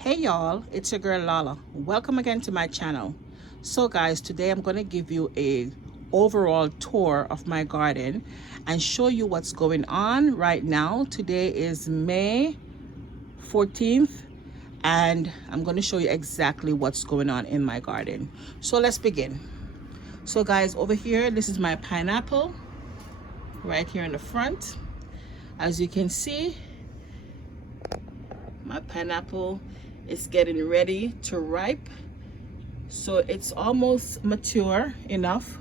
Hey y'all, it's your girl Lala. Welcome again to my channel. So guys, today I'm going to give you a overall tour of my garden and show you what's going on right now. Today is May 14th and I'm going to show you exactly what's going on in my garden. So let's begin. So guys, over here, this is my pineapple right here in the front. As you can see, my pineapple is getting ready to ripe, so it's almost mature enough,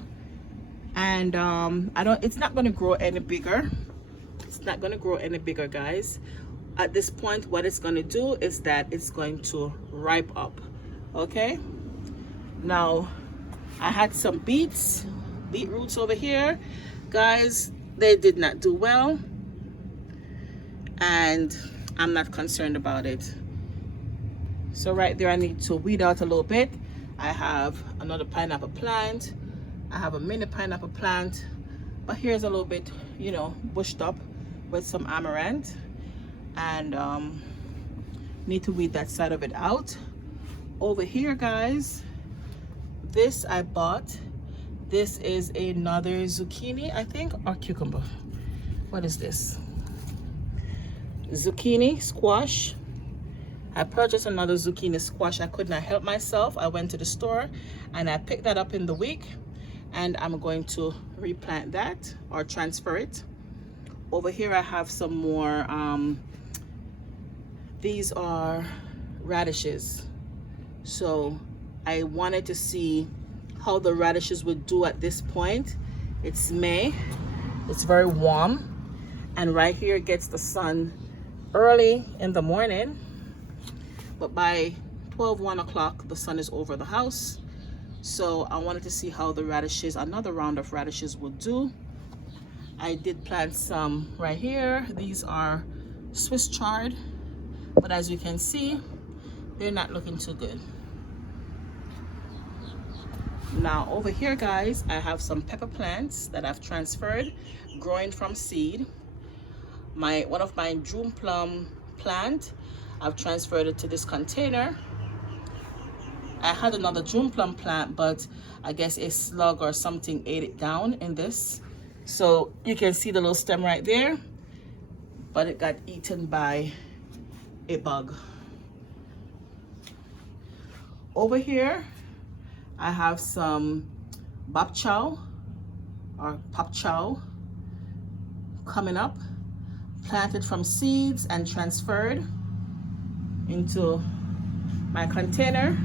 and it's not going to grow any bigger. It's not going to grow any bigger, guys. At this point, what it's going to do is that it's going to ripe up. Okay, now I had some beetroots over here, guys. They did not do well, and I'm not concerned about it. So right there, I need to weed out a little bit. I have another pineapple plant. I have a mini pineapple plant, but here's a little bit, bushed up with some amaranth, and need to weed that side of it out. Over here, guys, this I bought. This is another zucchini, I think, or cucumber. What is this? Zucchini squash. I purchased another zucchini squash. I could not help myself. I went to the store and I picked that up in the week, and I'm going to replant that or transfer it. Over here I have some more, these are radishes. So I wanted to see how the radishes would do at this point. It's May, it's very warm, and right here it gets the sun early in the morning, but by 1 o'clock the sun is over the house. So I wanted to see how the radishes, another round of radishes, would do. I did plant some right here. These are Swiss chard, but as you can see, they're not looking too good. Now over here, guys, I have some pepper plants that I've transferred, growing from seed. One of my June plum plant, I've transferred it to this container. I had another June plum plant, but I guess a slug or something ate it down in this. So you can see the little stem right there, but it got eaten by a bug. Over here, I have some bok chow or pak chow coming up, planted from seeds and transferred into my container.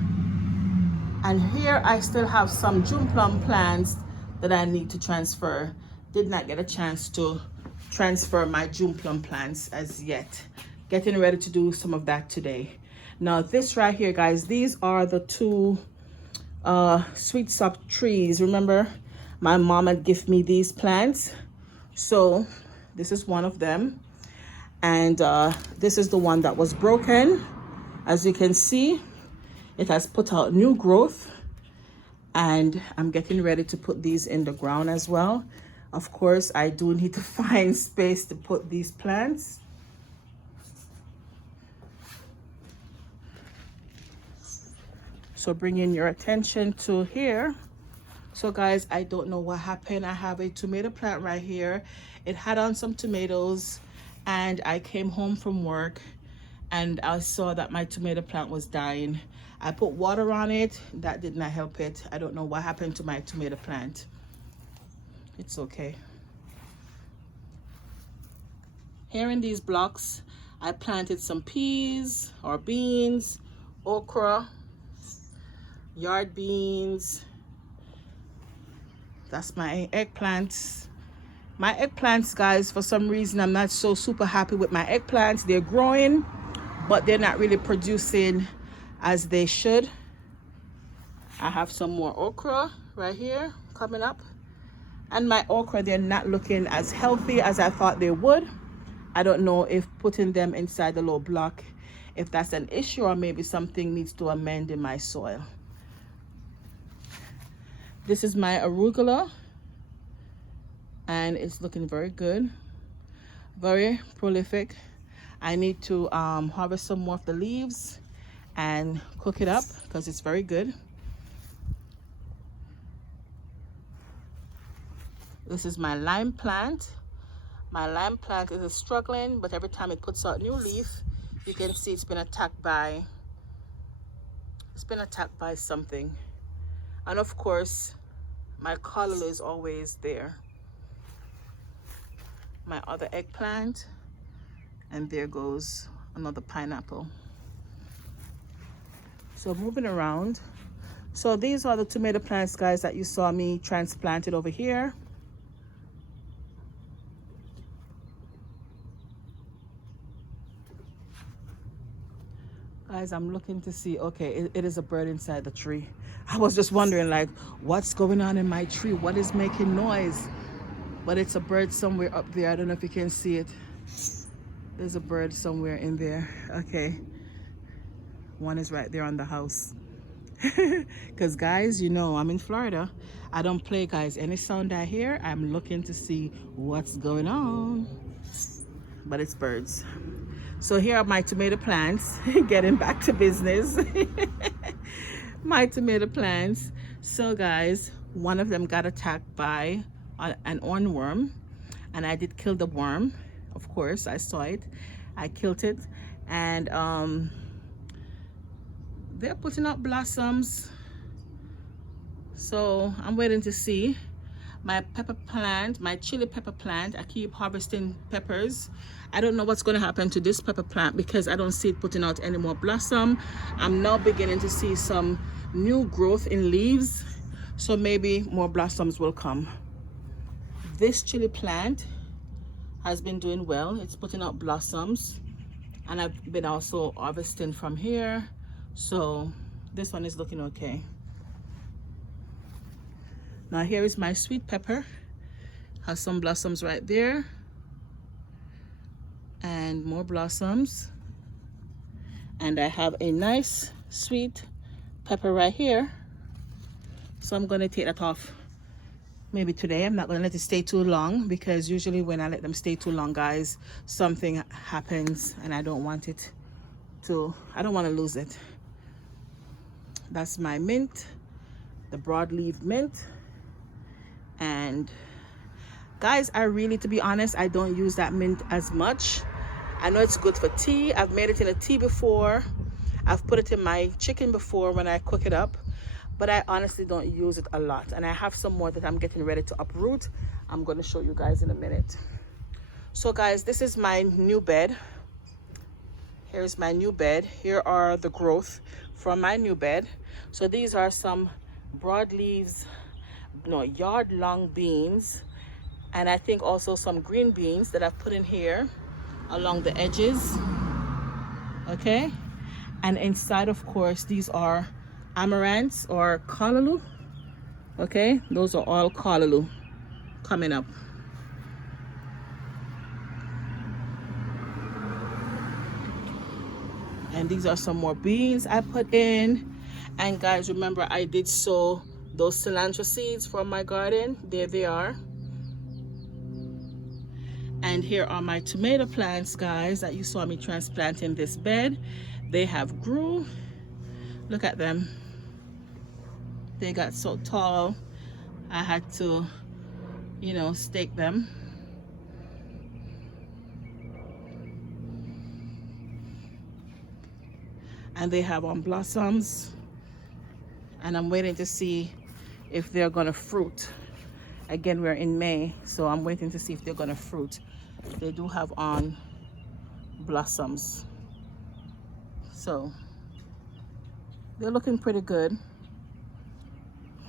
And here I still have some June plum plants that I need to transfer. Did not get a chance to transfer my June plum plants as yet. Getting ready to do some of that today. Now this right here, guys, these are the two sweet sop trees. Remember, my mom had given me these plants, so this is one of them, and this is the one that was broken. As you can see, it has put out new growth, and I'm getting ready to put these in the ground as well. Of course, I do need to find space to put these plants. So bringing your attention to here. So guys, I don't know what happened. I have a tomato plant right here. It had on some tomatoes, and I came home from work and I saw that my tomato plant was dying. I put water on it. That did not help it. I don't know what happened to my tomato plant. It's okay. Here in these blocks, I planted some peas or beans, okra, yard beans. That's my eggplants. My eggplants, guys, for some reason I'm not so super happy with my eggplants. They're growing, but they're not really producing as they should. I have some more okra right here coming up, and my okra, they're not looking as healthy as I thought they would. I don't know if putting them inside the little block, if that's an issue, or maybe something needs to amend in my soil. This is my arugula, and it's looking very good, very prolific. I need to harvest some more of the leaves and cook it up because it's very good. This is my lime plant. My lime plant is struggling, but every time it puts out new leaf, you can see it's been attacked by something. And of course, my callaloo is always there. My other eggplant, and there goes another pineapple. So moving around. So these are the tomato plants, guys, that you saw me transplanted over here. Guys, I'm looking to see, okay, it is a bird inside the tree. I was just wondering, like, what's going on in my tree? What is making noise? But it's a bird somewhere up there. I don't know if you can see it. There's a bird somewhere in there. Okay. One is right there on the house. Because, guys, you know, I'm in Florida. I don't play, guys. Any sound I hear, I'm looking to see what's going on. But it's birds. So here are my tomato plants. Getting back to business. My tomato plants. So, guys, one of them got attacked by an hornworm, and I did kill the worm. Of course, I saw it. I killed it, and they're putting up blossoms. So I'm waiting to see. My pepper plant, my chili pepper plant, I keep harvesting peppers. I don't know what's going to happen to this pepper plant because I don't see it putting out any more blossom. I'm now beginning to see some new growth in leaves, so maybe more blossoms will come. This chili plant has been doing well. It's putting out blossoms, and I've been also harvesting from here, so this one is looking okay. Now here is my sweet pepper. Has some blossoms right there, and more blossoms. And I have a nice sweet pepper right here, so I'm going to take that off maybe today. I'm not going to let it stay too long, because usually when I let them stay too long, guys, something happens, and I don't want to lose it. That's my mint, the broadleaf mint. And guys, to be honest, I don't use that mint as much. I know it's good for tea. I've made it in a tea before. I've put it in my chicken before when I cook it up, but I honestly don't use it a lot. And I have some more that I'm getting ready to uproot. I'm going to show you guys in a minute. So guys, this is my new bed. Here's my new bed. Here are the growth from my new bed. So these are some broadleaves, yard long beans, and I think also some green beans that I've put in here along the edges. Okay, and inside, of course, these are amaranths or callaloo. Okay, those are all callaloo coming up. And these are some more beans I put in. And guys, remember, I did sow those cilantro seeds from my garden. There they are. And here are my tomato plants, guys, that you saw me transplant in this bed. They have grew. Look at them. They got so tall, I had to, stake them. And they have blossoms. And I'm waiting to see if they're gonna fruit. Again, we're in May, so I'm waiting to see if they're gonna fruit. They do have on blossoms, so they're looking pretty good.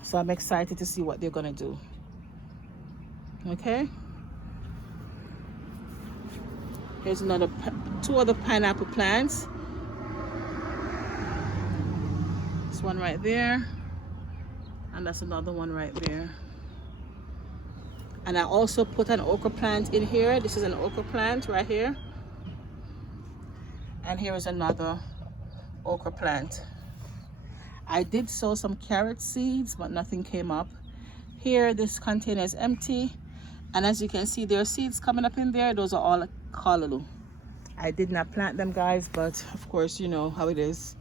So I'm excited to see what they're gonna do. Okay, here's two other pineapple plants. This one right there, and that's another one right there. And I also put an okra plant in here. This is an okra plant right here. And here is another okra plant. I did sow some carrot seeds, but nothing came up. Here, this container is empty. And as you can see, there are seeds coming up in there. Those are all callaloo. I did not plant them, guys, but of course, you know how it is.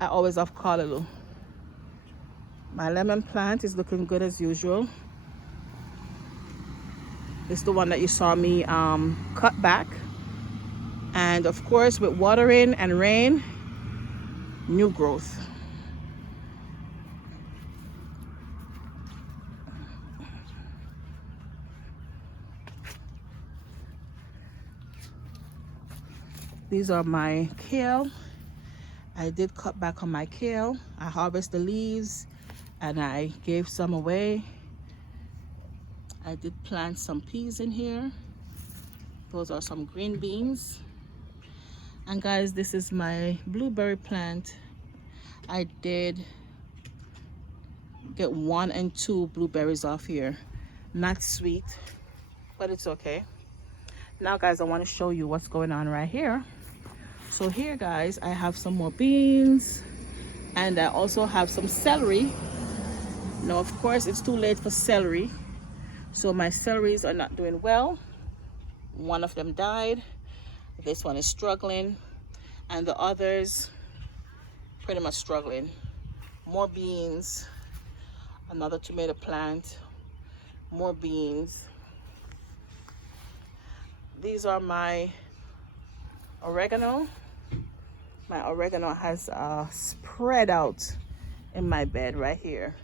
I always have callaloo. My lemon plant is looking good as usual. It's the one that you saw me cut back. And of course, with watering and rain, new growth. These are my kale. I did cut back on my kale. I harvest the leaves and I gave some away. I did plant some peas in here. Those are some green beans. And guys, this is my blueberry plant. I did get 1 and 2 blueberries off here. Not sweet, but it's okay. Now guys, I want to show you what's going on right here. So here guys, I have some more beans and I also have some celery. Now of course it's too late for celery, so my celeries are not doing well. One of them died, this one is struggling, and the others pretty much struggling. More beans, another tomato plant, more beans. These are my oregano. My oregano has spread out in my bed right here.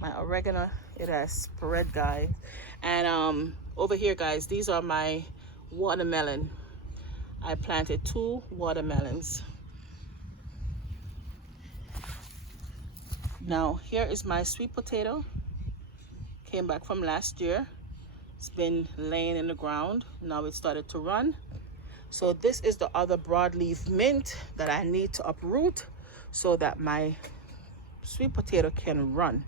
My oregano, it has spread, guys. And over here guys, these are my watermelon. I planted 2 watermelons. Now here is my sweet potato. Came back from last year. It's been laying in the ground. Now it started to run. So this is the other broadleaf mint that I need to uproot so that my sweet potato can run.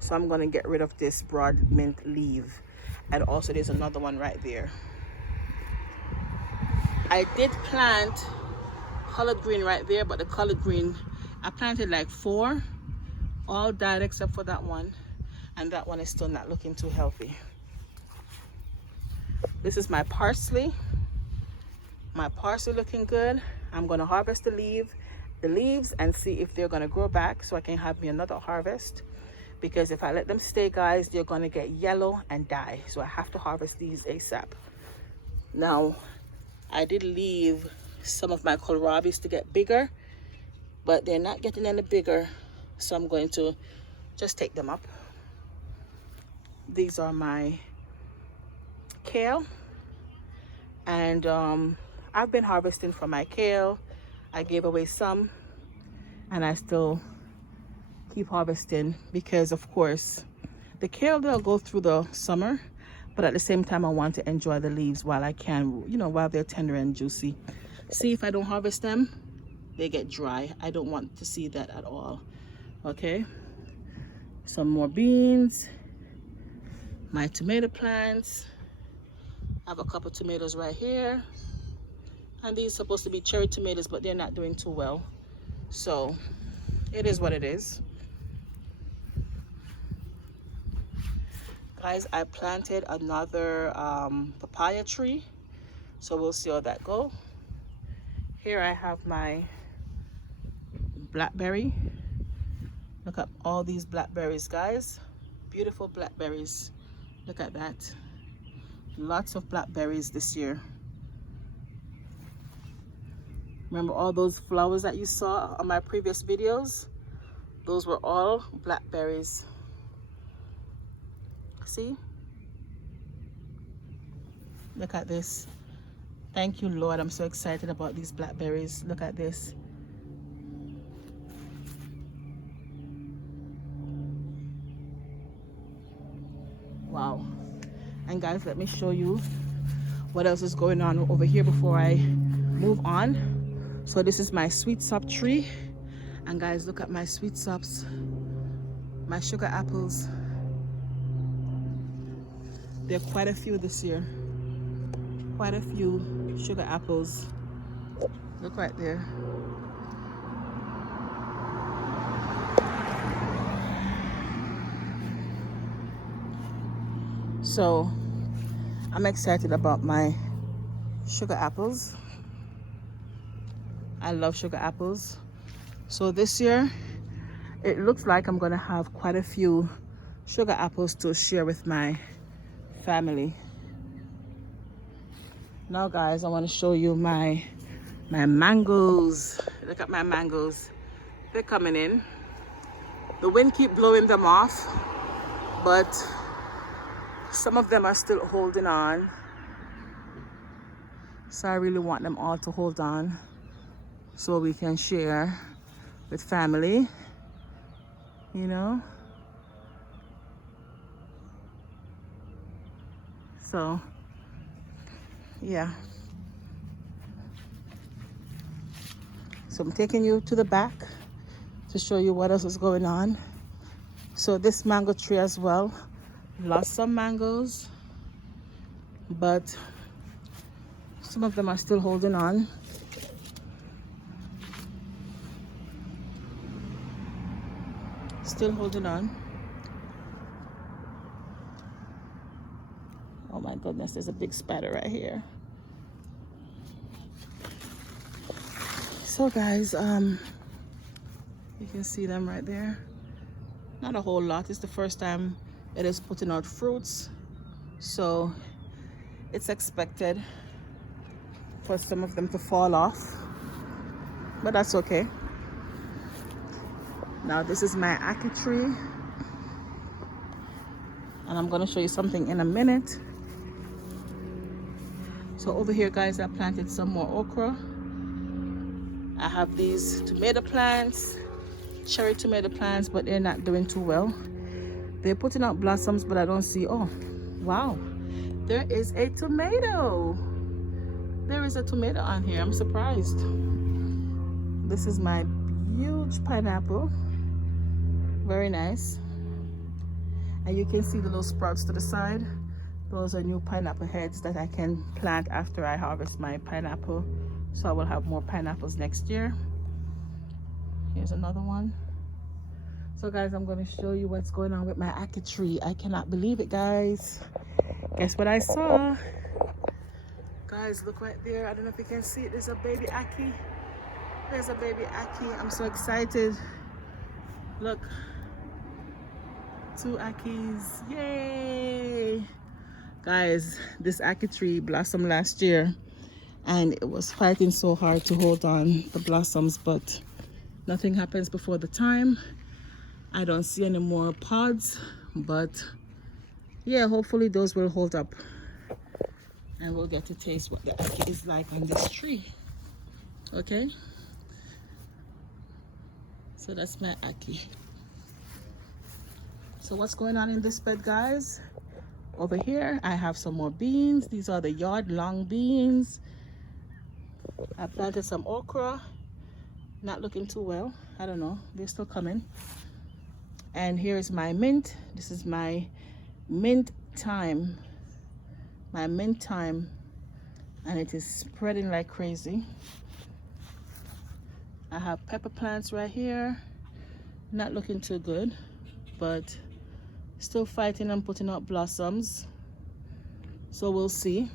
So I'm going to get rid of this broad mint leaf. And also there's another one right there. I did plant collard green right there, but the collard green, I planted like 4. All died except for that one. And that one is still not looking too healthy. This is my parsley. My parsley looking good. I'm going to harvest the leaves and see if they're going to grow back so I can have me another harvest. Because if I let them stay, guys, they're going to get yellow and die. So I have to harvest these ASAP. Now, I did leave some of my kohlrabis to get bigger, but they're not getting any bigger. So I'm going to just take them up. These are my kale. And I've been harvesting from my kale. I gave away some and I still keep harvesting because of course the kale, they'll go through the summer, but at the same time I want to enjoy the leaves while I can, you know, while they're tender and juicy. See, if I don't harvest them, they get dry. I don't want to see that at all. Okay, some more beans, my tomato plants. I have a couple tomatoes right here. And these are supposed to be cherry tomatoes, but they're not doing too well. So it is what it is. Guys, I planted another papaya tree. So we'll see how that goes. Here I have my blackberry. Look at all these blackberries, guys. Beautiful blackberries. Look at that. Lots of blackberries this year. Remember all those flowers that you saw on my previous videos? Those were all blackberries. See? Look at this. Thank you, Lord. I'm so excited about these blackberries. Look at this. Wow. And guys, let me show you what else is going on over here before I move on. So this is my sweet sop tree. And guys, look at my sweet sops, my sugar apples. There are quite a few this year. Quite a few sugar apples. Look right there. So I'm excited about my sugar apples. I love sugar apples. So this year it looks like I'm gonna have quite a few sugar apples to share with my family. Now guys, I want to show you my mangoes. Look at my mangoes. They're coming in. The wind keep blowing them off, but some of them are still holding on. So I really want them all to hold on so we can share with family, you know. So yeah, so I'm taking you to the back to show you what else is going on. So this mango tree as well lost some mangoes, but some of them are still holding on. Still holding on. Oh my goodness, there's a big spider right here. So guys, you can see them right there. Not a whole lot. It's the first time it is putting out fruits, so it's expected for some of them to fall off, but that's okay. Now this is my ackee tree, and I'm going to show you something in a minute. So over here guys, I planted some more okra. I have these tomato plants, cherry tomato plants, but they're not doing too well. They're putting out blossoms, but I don't see. Oh wow, there is a tomato. There is a tomato on here. I'm surprised. This is my huge pineapple. Very nice. And you can see the little sprouts to the side. Those are new pineapple heads that I can plant after I harvest my pineapple. So I will have more pineapples next year. Here's another one. So guys, I'm going to show you what's going on with my ackee tree. I cannot believe it, guys. Guess what I saw? Guys, look right there. I don't know if you can see it. There's a baby ackee. There's a baby ackee. I'm so excited. Look. 2 ackees. Yay! Guys, this ackee tree blossomed last year, and it was fighting so hard to hold on the blossoms, but nothing happens before the time. I don't see any more pods, but yeah, hopefully those will hold up and we'll get to taste what the ackee is like on this tree. Okay, so that's my ackee. So what's going on in this bed, guys? Over here I have some more beans. These are the yard long beans. I planted some okra, not looking too well. I don't know, they're still coming. And here's my mint. This is my mint thyme. My mint thyme, and it is spreading like crazy. I have pepper plants right here. Not looking too good, but still fighting and putting out blossoms. So we'll see.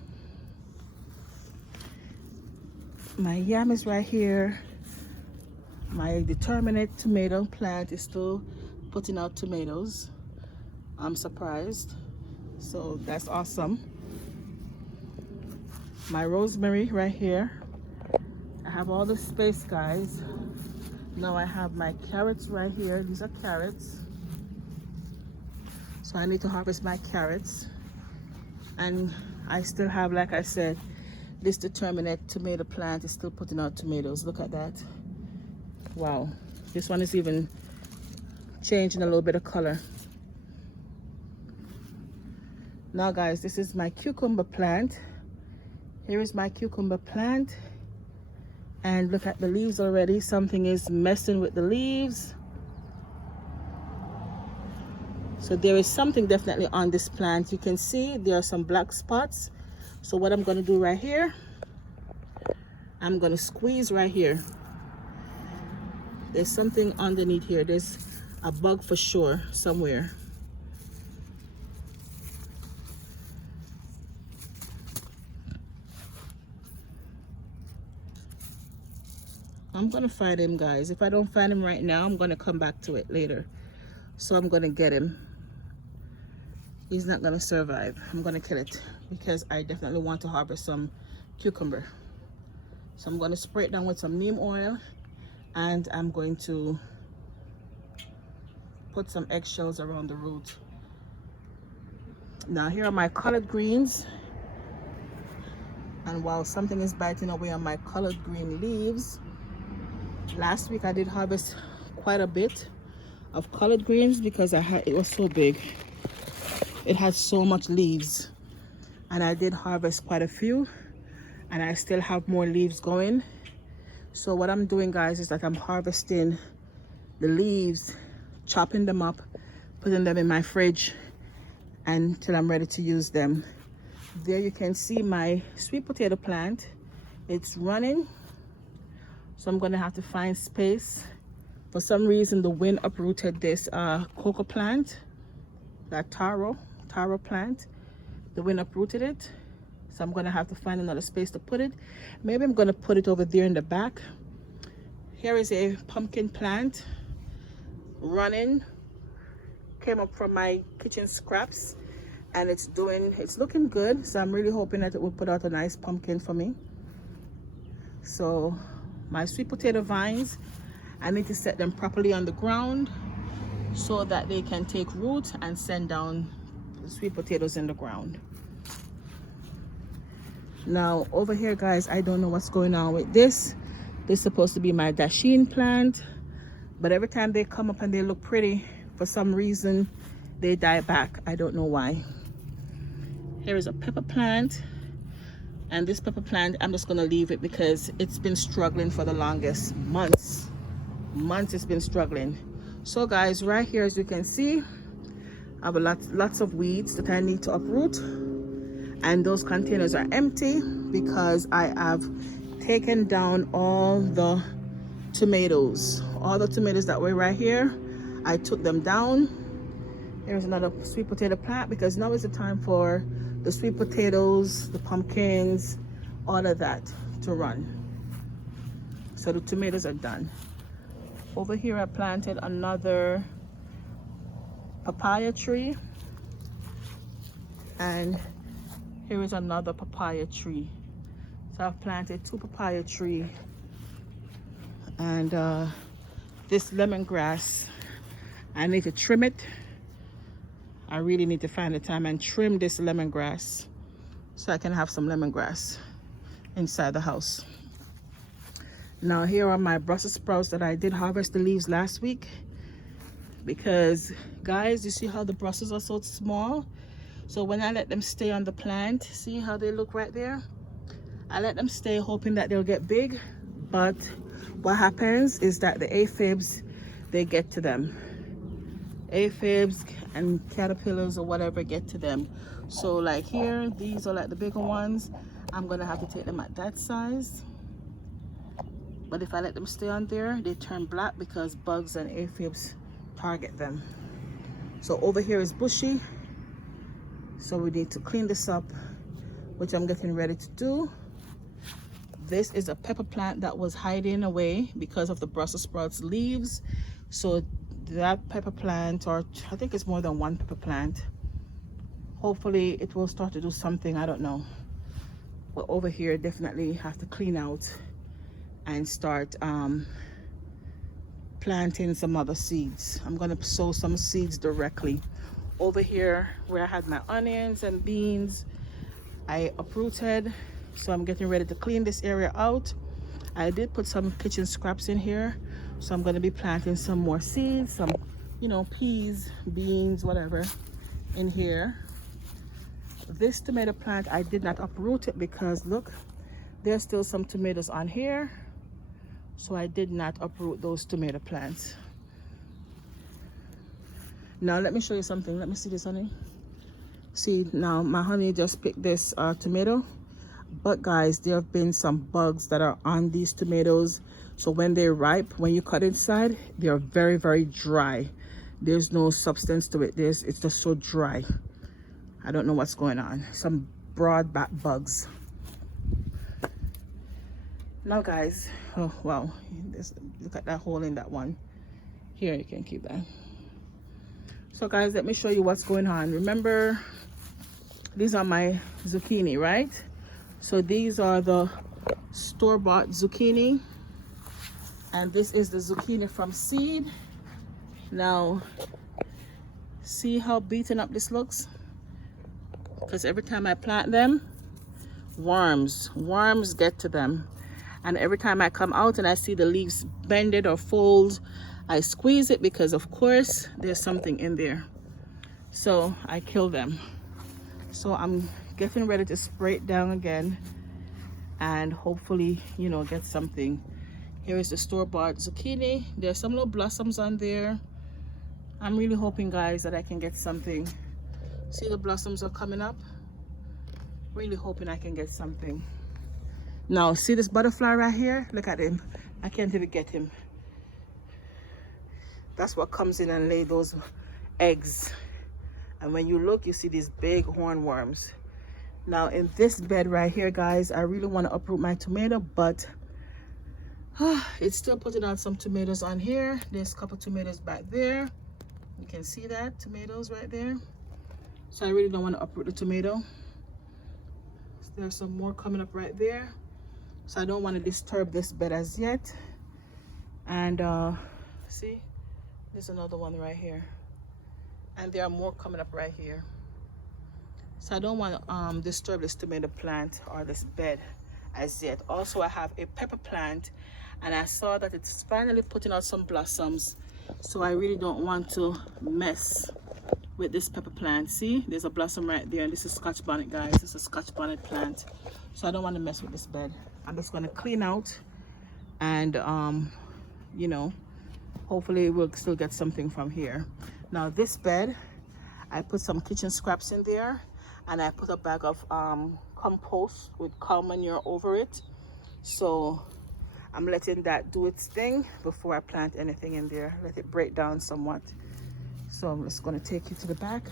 My yam is right here. My determinate tomato plant is still putting out tomatoes. I'm surprised. So that's awesome. My rosemary right here. I have all the space, guys. Now I have my carrots right here. These are carrots. So I need to harvest my carrots. And I still have, like I said, this determinate tomato plant is still putting out tomatoes. Look at that. Wow. This one is even changing a little bit of color. Now guys, this is my cucumber plant. Here is my cucumber plant. And look at the leaves already. Something is messing with the leaves. So there is something definitely on this plant. You can see there are some black spots. So what I'm going to do right here, I'm going to squeeze right here. There's something underneath here. There's a bug for sure somewhere. I'm gonna find him, guys. If I don't find him right now, I'm gonna come back to it later. So I'm gonna get him. He's not gonna survive. I'm gonna kill it because I definitely want to harvest some cucumber. So I'm gonna spray it down with some neem oil, and I'm going to put some eggshells around the root. Now here are my collard greens, and while something is biting away on my collard green leaves, last week I did harvest quite a bit of collard greens because it was so big. It had so much leaves, and I did harvest quite a few, and I still have more leaves going. So what I'm doing, guys, is that I'm harvesting the leaves, chopping them up, putting them in my fridge until I'm ready to use them. There you can see my sweet potato plant. It's running, so I'm gonna have to find space. For some reason the wind uprooted this cocoa plant, that taro plant. The wind uprooted it, so I'm gonna have to find another space to put it. Maybe I'm gonna put it over there in the back. Here is a pumpkin plant running, came up from my kitchen scraps, and it's looking good. So I'm really hoping that it will put out a nice pumpkin for me. So my sweet potato vines, I need to set them properly on the ground so that they can take root and send down the sweet potatoes in the ground. Now over here, guys, I don't know what's going on with this. This is supposed to be my dasheen plant, but every time they come up and they look pretty, for some reason they die back. I don't know why. Here is a pepper plant, and this pepper plant, I'm just gonna leave it because it's been struggling for the longest. Months it's been struggling. So guys, right here, as you can see, I have lots of weeds that I need to uproot, and those containers are empty because I have taken down all the tomatoes that were right here. I took them down. Here's another sweet potato plant because now is the time for the sweet potatoes, the pumpkins, all of that to run. So the tomatoes are done. Over here I planted another papaya tree, and here is another papaya tree. So I've planted 2 papaya trees, and this lemongrass, I need to trim it. I really need to find the time and trim this lemongrass so I can have some lemongrass inside the house. Now here are my Brussels sprouts that I did harvest the leaves last week, because guys, you see how the Brussels are so small? So when I let them stay on the plant, see how they look right there? I let them stay hoping that they'll get big, but what happens is that the aphids, they get to them. Aphids and caterpillars or whatever get to them. So like here, these are like the bigger ones. I'm gonna have to take them at that size. But if I let them stay on there, they turn black because bugs and aphids target them. So over here is bushy. So we need to clean this up, which I'm getting ready to do. This is a pepper plant that was hiding away because of the Brussels sprouts leaves. So that pepper plant, or I think it's more than 1 pepper plant, hopefully it will start to do something. I don't know. But over here, definitely have to clean out and start planting some other seeds. I'm gonna sow some seeds directly. Over here where I had my onions and beans, I uprooted, so I'm getting ready to clean this area out. I did put some kitchen scraps in here, so I'm going to be planting some more seeds, some, you know, peas, beans, whatever in here. This tomato plant, I did not uproot it because look, there's still some tomatoes on here, so I did not uproot those tomato plants. Now let me show you something. Let me see this, honey. See, now my honey just picked this tomato, but guys, there have been some bugs that are on these tomatoes. So when they're ripe, when you cut inside, they're very, very dry. There's no substance to it. It's just so dry. I don't know what's going on. Some broad back bugs. Now guys, oh wow, look at that hole in that one. Here, you can keep that. So guys, let me show you what's going on. Remember, these are my zucchini, right? So these are the store-bought zucchini, and this is the zucchini from seed. Now see how beaten up this looks? Because every time I plant them, worms get to them, and every time I come out and I see the leaves bended or fold, I squeeze it because of course there's something in there, so I kill them. So I'm getting ready to spray it down again and hopefully, you know, get something. Here is the store-bought zucchini. There's some little blossoms on there. I'm really hoping guys that I can get something. See, the blossoms are coming up. Really hoping I can get something. Now see this butterfly right here? Look at him. I can't even get him. That's what comes in and lay those eggs. And when you look, you see these big hornworms. Now in this bed right here guys, I really want to uproot my tomato, but it's still putting out some tomatoes on here. There's a couple tomatoes back there. You can see that, tomatoes right there. So I really don't want to uproot the tomato. There's some more coming up right there. So I don't want to disturb this bed as yet. And see, there's another one right here. And there are more coming up right here. So I don't want to disturb this tomato plant or this bed as yet. Also, I have a pepper plant, and I saw that it's finally putting out some blossoms. So I really don't want to mess with this pepper plant. See, there's a blossom right there, and this is Scotch bonnet guys. This is a Scotch bonnet plant. So I don't want to mess with this bed. I'm just going to clean out and you know, hopefully we'll still get something from here. Now this bed, I put some kitchen scraps in there, and I put a bag of compost with cow manure over it. So I'm letting that do its thing before I plant anything in there. Let it break down somewhat. So I'm just going to take you to the back.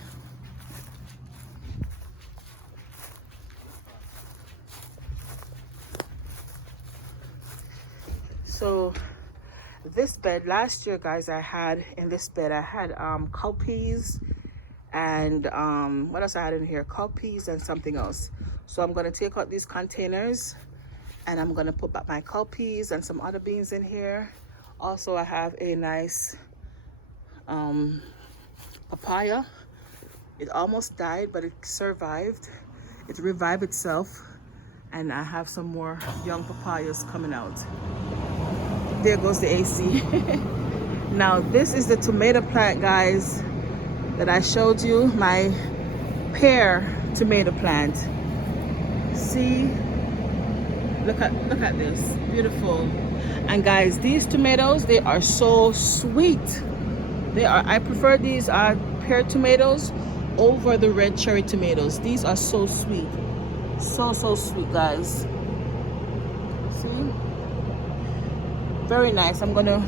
So this bed, last year guys, I had in this bed, I had cowpeas and what else I had in here? Cowpeas and something else. So I'm going to take out these containers and I'm going to put back my cowpeas and some other beans in here. Also, I have a nice papaya. It almost died, but it survived. It revived itself, and I have some more young papayas coming out. There goes the AC. Now this is the tomato plant guys that I showed you, my pear tomato plant. See, look at this, beautiful. And guys, these tomatoes, they are so sweet. They are, I prefer these pear tomatoes over the red cherry tomatoes. These are so sweet, so sweet guys. See, very nice. I'm gonna,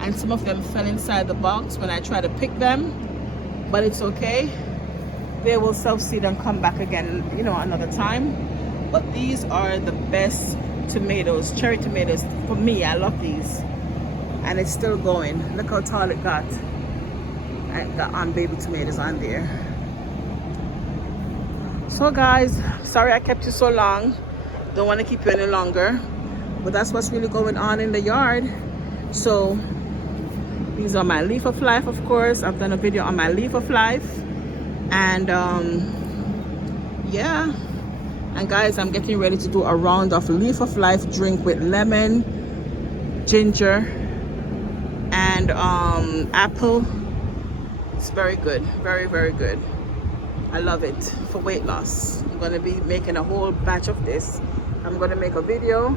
and some of them fell inside the box when I try to pick them, but it's okay. They will self-seed and come back again, you know, another time. But these are the best tomatoes, cherry tomatoes for me. I love these, and it's still going. Look how tall it got. I got baby tomatoes on there. So guys, sorry I kept you so long. Don't want to keep you any longer, but that's what's really going on in the yard. So these are my leaf of life, of course. I've done a video on my leaf of life, and yeah. And guys, I'm getting ready to do a round of leaf of life drink with lemon, ginger, and apple. It's very good, very good. I love it for weight loss. I'm gonna be making a whole batch of this. I'm gonna make a video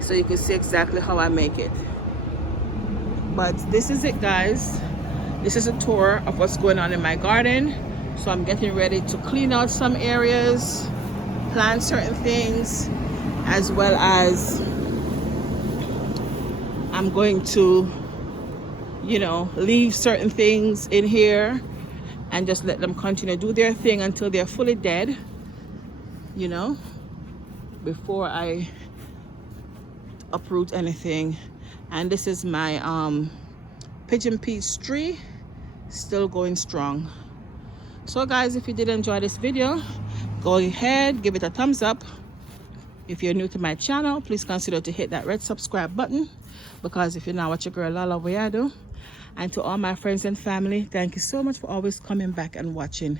so you can see exactly how I make it. But this is it guys. This is a tour of what's going on in my garden. So I'm getting ready to clean out some areas, plant certain things, as well as I'm going to, you know, leave certain things in here and just let them continue to do their thing until they're fully dead, you know. before I uproot anything. And this is my pigeon peach tree, still going strong. So guys, if you did enjoy this video, go ahead, give it a thumbs up. If you're new to my channel, please consider to hit that red subscribe button, because if you're not watching your girl Lala, what I do. And to all my friends and family, thank you so much for always coming back and watching.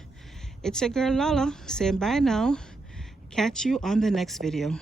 It's your girl Lala saying bye now. Catch you on the next video.